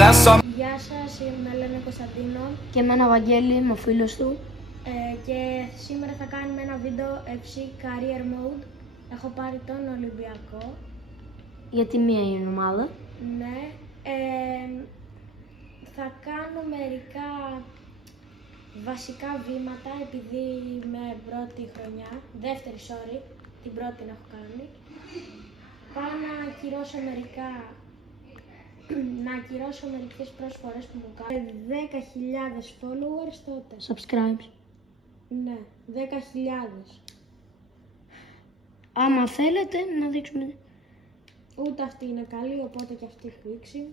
Γεια σας, με λένε Κωνσταντίνο. Και εμένα Βαγγέλη, είμαι ο φίλος του. Και σήμερα θα κάνουμε ένα βίντεο FC Career Mode. Έχω πάρει τον Ολυμπιακό. Γιατί μία είναι ομάδα. Ναι. Θα κάνω μερικά βασικά βήματα, επειδή είμαι πρώτη χρονιά. Δεύτερη, sorry. Την πρώτη έχω κάνει. Πάω να ακυρώσω μερικές πρόσφορες που μου κάνουν 10.000 followers τότε. Subscribes. Ναι, 10.000. Άμα θέλετε να δείξουμε. Ούτε αυτή είναι καλή, οπότε και αυτή χουίξει.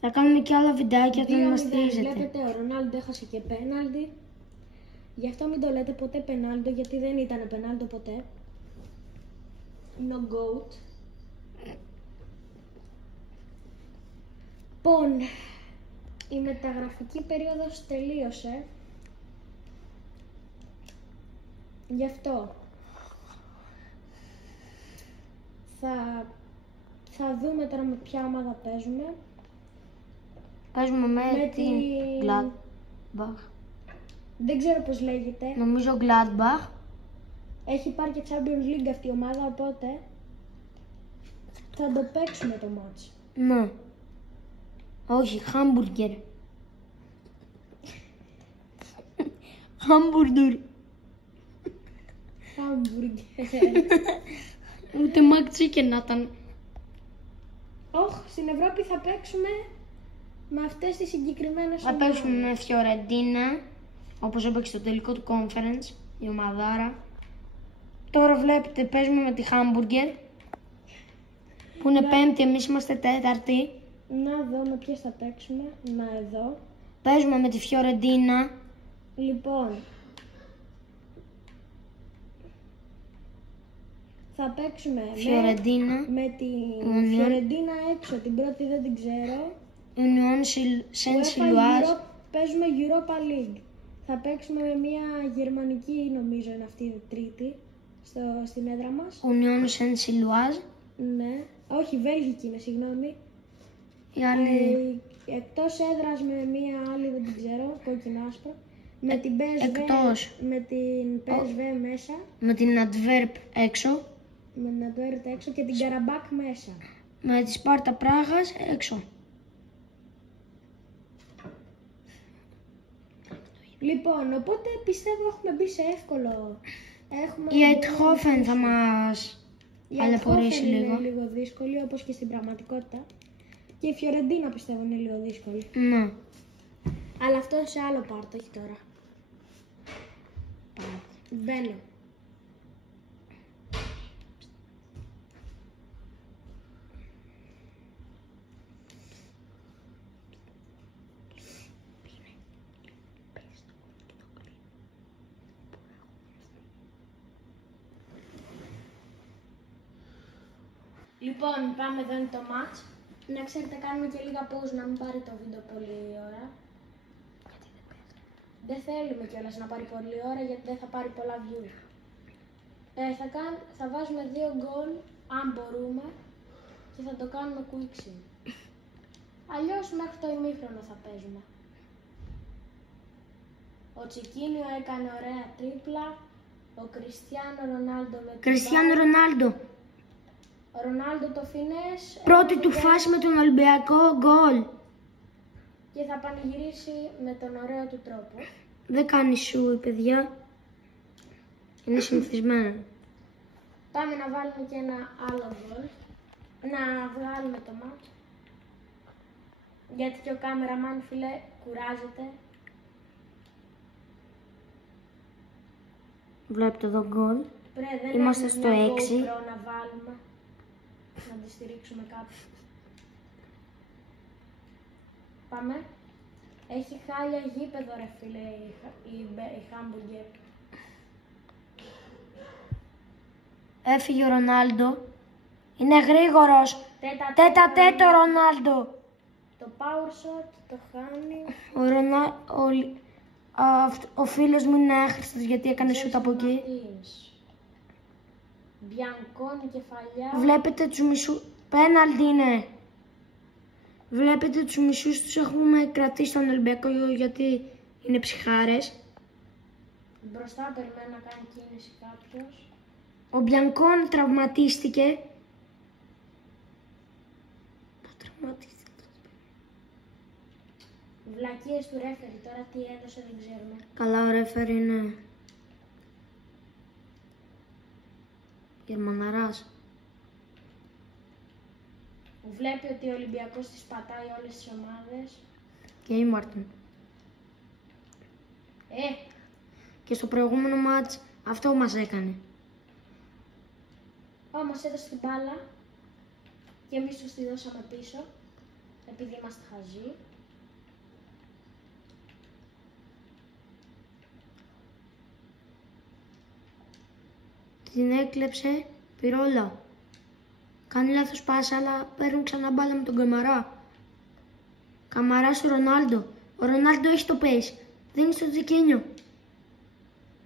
Θα κάνουμε και άλλα βιντεάκια όταν μας στηρίζετε. Βλέπετε, ο Ρονάλντο έχασε και πέναλτι. Γι' αυτό μην το λέτε ποτέ πενάλντο, γιατί δεν ήταν πενάλντο ποτέ. Είναι ο GOAT. Λοιπόν, η μεταγραφική περίοδος τελείωσε. Γι' αυτό θα δούμε τώρα με ποια ομάδα παίζουμε. Παίζουμε με την Gladbach. Δεν ξέρω πώς λέγεται. Νομίζω Gladbach. Έχει πάρει και Champions League αυτή η ομάδα, οπότε θα το παίξουμε το match. Ναι. Όχι, Hamburger. Hamburger. Ούτε Mac Chicken να ήταν. Όχι, στην Ευρώπη θα παίξουμε με αυτές τις συγκεκριμένες ομάδες. Θα παίξουμε με Φιωρεντίνα, όπως έπαιξε στο τελικό του conference, η ομαδάρα. Τώρα βλέπετε παίζουμε με τη Hamburger, που είναι πέμπτη, εμείς είμαστε τέταρτη. Να δω με ποιες θα παίξουμε. Να εδώ. Παίζουμε με τη Φιωρεντίνα. Λοιπόν, θα παίξουμε με τη Φιωρεντίνα έξω. Την πρώτη δεν την ξέρω. Union Saint-Gilloise. Παίζουμε Europa League. Θα παίξουμε με μια γερμανική, νομίζω είναι αυτή η τρίτη, στην έδρα μας. Union Saint-Gilloise. Ναι. Όχι, Βέλγικη είναι, συγγνώμη. Εκτός έδρας με μία άλλη, δεν την ξέρω, κόκκινο άσπρο. Με την PSV μέσα. Με την Adverb έξω. Με την Adverb έξω και την Καραμπάκ μέσα. Με τη Σπάρτα Πράγας έξω. Λοιπόν, οπότε πιστεύω έχουμε μπει σε εύκολο. Η Eindhoven θα μας αλεπορήσει λίγο. Είναι λίγο δύσκολη, όπως και στην πραγματικότητα. Και η Φιωρεντίνα πιστεύω είναι λίγο δύσκολη. Ναι. Αλλά αυτό σε άλλο πάρτο, όχι τώρα. Μπαίνω. Λοιπόν, πάμε, εδώ είναι το match. Να ξέρετε, κάνουμε και λίγα pause να μην πάρει το βίντεο πολύ ώρα. Δεν θέλουμε κιόλας να πάρει πολύ ώρα, γιατί δεν θα πάρει πολλά views. Θα βάζουμε 2 γκολ, αν μπορούμε, και θα το κάνουμε quick. Αλλιώς μέχρι το ημίχρονο θα παίζουμε. Ο Τσικίνιο έκανε ωραία τρίπλα. Ο Κριστιάνο Ρονάλντο με Κριστιάνο Ρονάλντο. Ο Ρονάλντο το φινές. Πρώτη του φάση με τον Ολυμπιακό γκολ. Και θα πανηγυρίσει με τον ωραίο του τρόπο. Δεν κάνει σου η παιδιά. Είναι συνηθισμένο. Πάμε να βάλουμε και ένα άλλο γκολ. Να βγάλουμε το μάτς. Γιατί και ο κάμεραμαν, φίλε, κουράζεται. Βλέπετε εδώ γκολ. Είμαστε στο 6. Να βάλουμε. Να τη στηρίξουμε κάπου. Πάμε. Έχει χάλια γήπεδο, ρε φίλε, η Hamburger. Έφυγε ο Ρονάλντο. Είναι γρήγορος. Τέτα ο Ρονάλντο. Το power shot το χάνει. Ο φίλος μου είναι άχρηστος γιατί έκανε σούτ από εκεί. Μπιανκόνι κεφαλιά. Βλέπετε τους μισού. Πέναλτι είναι. Βλέπετε τους μισούς τους έχουμε κρατήσει στον Ολυμπιακό γιατί είναι ψυχάρες. Μπροστά περιμένει να κάνει κίνηση κάποιος. Ο Μπιανκόν τραυματίστηκε. Πώς τραυματίστηκε? Βλακίες του ρέφερι, τώρα τι έδωσε δεν ξέρουμε. Καλά, ο ρέφερ είναι Γερμαναράς. Βλέπει ότι ο Ολυμπιακός τις πατάει όλες τις ομάδες. Και η Μάρτιν. Και στο προηγούμενο μάτς αυτό μας έκανε. Όμως έδωσε την μπάλα και εμείς τους τη δώσαμε πίσω, επειδή είμαστε χαζοί. Την έκλεψε Πυρόλα. Κάνει λάθος πάσα, αλλά παίρνουν ξανά μπάλα με τον Καμαρά. Καμαρά στο Ρονάλντο. Ο Ρονάλντο έχει το pace. Δίνει στο Τσικίνιο.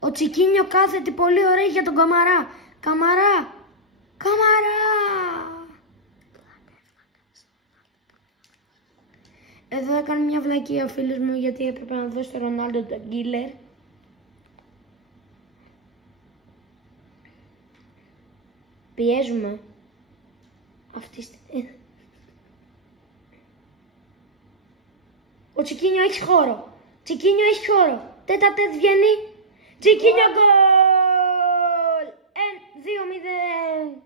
Ο Τσικίνιο κάθεται πολύ ωραία για τον Καμαρά. Καμαρά! Καμαρά! Εδώ έκανε μια βλακεία ο φίλος μου γιατί έπρεπε να δώσει στο Ρονάλντο τον killer. Πιέζουμε. Αυτή Ο Τσικίνιο έχει χώρο. Τσικίνιο έχει χώρο. Τέτα τέτ βγαίνει. Τσικίνιο γκολ! 2-0.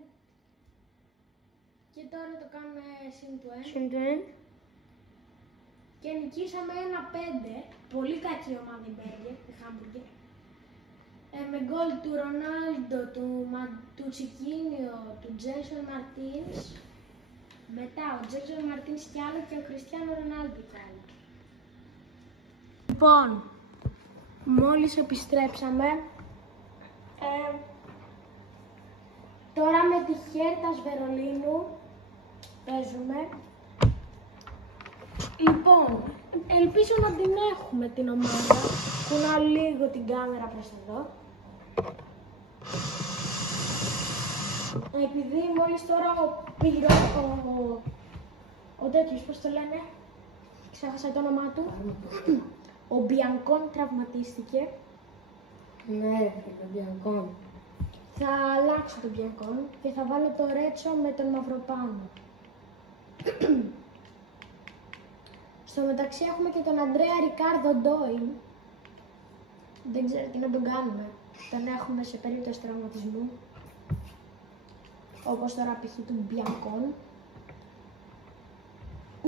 Και τώρα το κάνουμε συν του 1. Συν του 1. Και νικήσαμε 1-5. Πολύ κακή ομάδα η Μπέργκερ, η Χάμπουργκερ. Με γκολ του Ρονάλντο, του Τσικίνιο, του Τζέλσον Μαρτίνς. Μετά ο Τζέλσον Μαρτίνς κι άλλο και ο Κριστιάνο Ρονάλντο κι άλλο. Λοιπόν, μόλις επιστρέψαμε. Τώρα με τη Χέρτας Βερολίνου παίζουμε. Λοιπόν, ελπίζω να την έχουμε την ομάδα. Κουνάω λίγο την κάμερα προς εδώ. Επειδή μόλις τώρα ο τέτοιος, πώς το λένε, ξέχασα το όνομά του, ο Μπιανκόν τραυματίστηκε. Ναι, ο Μπιανκόν. Θα αλλάξω τον Μπιανκόν και θα βάλω το Ρέτσο με τον Μαυροπάνο. Στο μεταξύ έχουμε και τον Αντρέα Ρικάρδο Ντόιν. Δεν ξέρω τι να τον κάνουμε. Τον έχουμε σε περίπτωση τραυματισμού. Όπως τώρα π.χ. του Μπιανκόν.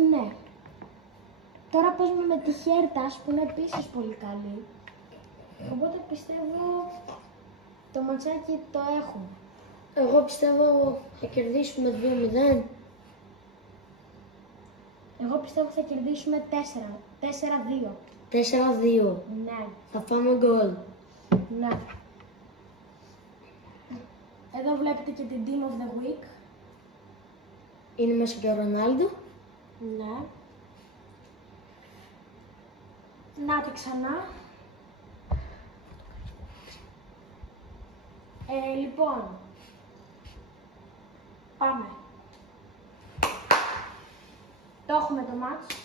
Ναι. Τώρα παίζουμε με τη Χέρτας που είναι επίσης πολύ καλή. Οπότε πιστεύω το ματσάκι το έχουμε. Εγώ πιστεύω θα κερδίσουμε 2-0. Εγώ πιστεύω θα κερδίσουμε 4-2. 4-2. Ναι. Θα φάμε γκολ. Ναι. Εδώ βλέπετε και την Team of the Week. Είναι μέσα και ο Ρονάλντο. Ναι. Να τη ξανά. Λοιπόν. Πάμε. Το έχουμε το μάτς.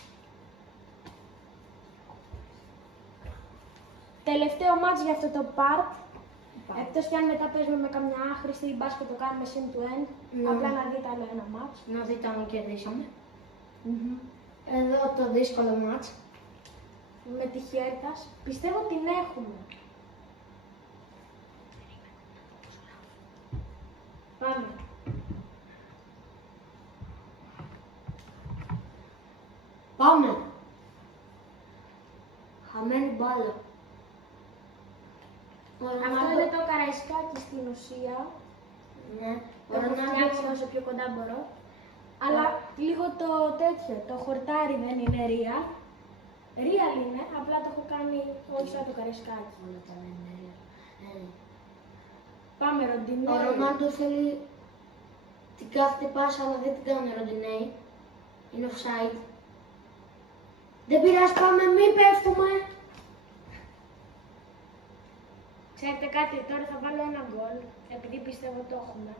Τελευταίο μάτς για αυτό το part. Εκτός κι αν μετά παίζουμε με καμιά άχρηστη μπάσκετ το κάνουμε συν του end. Απλά να δείτε άλλο ένα μάτς. Να δείτε αν κερδίσαμε. Εδώ το δύσκολο μάτς. Με τη Χέρτας. Πιστεύω την έχουμε. Πάμε. Πάμε. Χαμένη μπάλα. Αυτό είναι το Καραϊσκάκι στην ουσία. Ναι. Το έχω φτιάξει όσο πιο κοντά μπορώ. Αλλά λίγο το τέτοιο, το χορτάρι δεν είναι real. Real είναι, απλά το έχω κάνει όχι σαν το Καραϊσκάκι. Όλα τα λένε real. Πάμε Ροντινέι. Ο Ρονάλντο θέλει την κάθε πάσα, αλλά δεν την κάνει ο Ροντινέι. Είναι offside. Δεν πειράζει, πάμε, μην πέφτουμε. Ξέρετε κάτι, τώρα θα βάλω ένα γκολ, επειδή πιστεύω το έχουμε.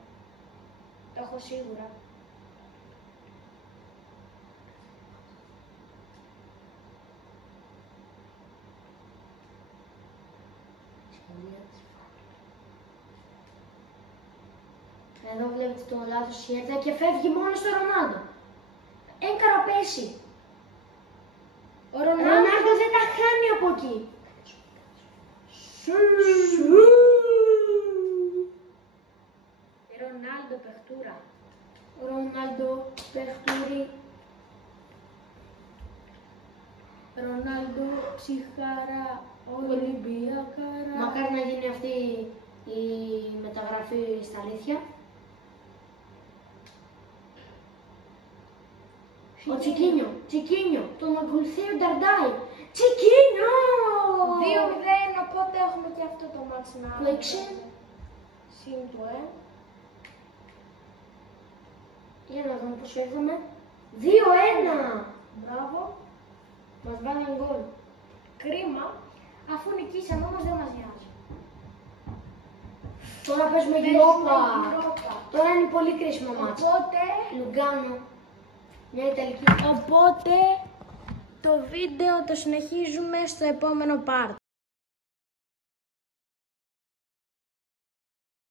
Το έχω σίγουρα. Εδώ βλέπετε το λάθος σχέδια και φεύγει μόνο στο Ρονάλντο. Καραπέσει. Ο Ρονάλντο δεν τα χάνει από εκεί. Ρονάλντο παιχτούρα. Ρονάλντο παιχτούρι. Ρονάλντο ψυχάρα, Ολυμπιακάρα. Μακάρι να γίνει αυτή η μεταγραφή στα αλήθεια. Ο Τσικίνιο, τον ακολουθεί ο Νταρντάι. Τσικίνιο! 2-0, οπότε έχουμε και αυτό το μάτς να... Το έξι. Συν το Για να δούμε πώς φεύγαμε. 2-1! Μπράβο. Μας βάλαν γκολ. Κρίμα, αφού νικήσαμε όμως δεν μας νοιάζει. Τώρα παίζουμε Europa. Europa. Τώρα είναι πολύ κρίσιμο μάτς. Οπότε, Λουγκάνο. Μια Ιταλική. οπότε το βίντεο το συνεχίζουμε στο επόμενο part.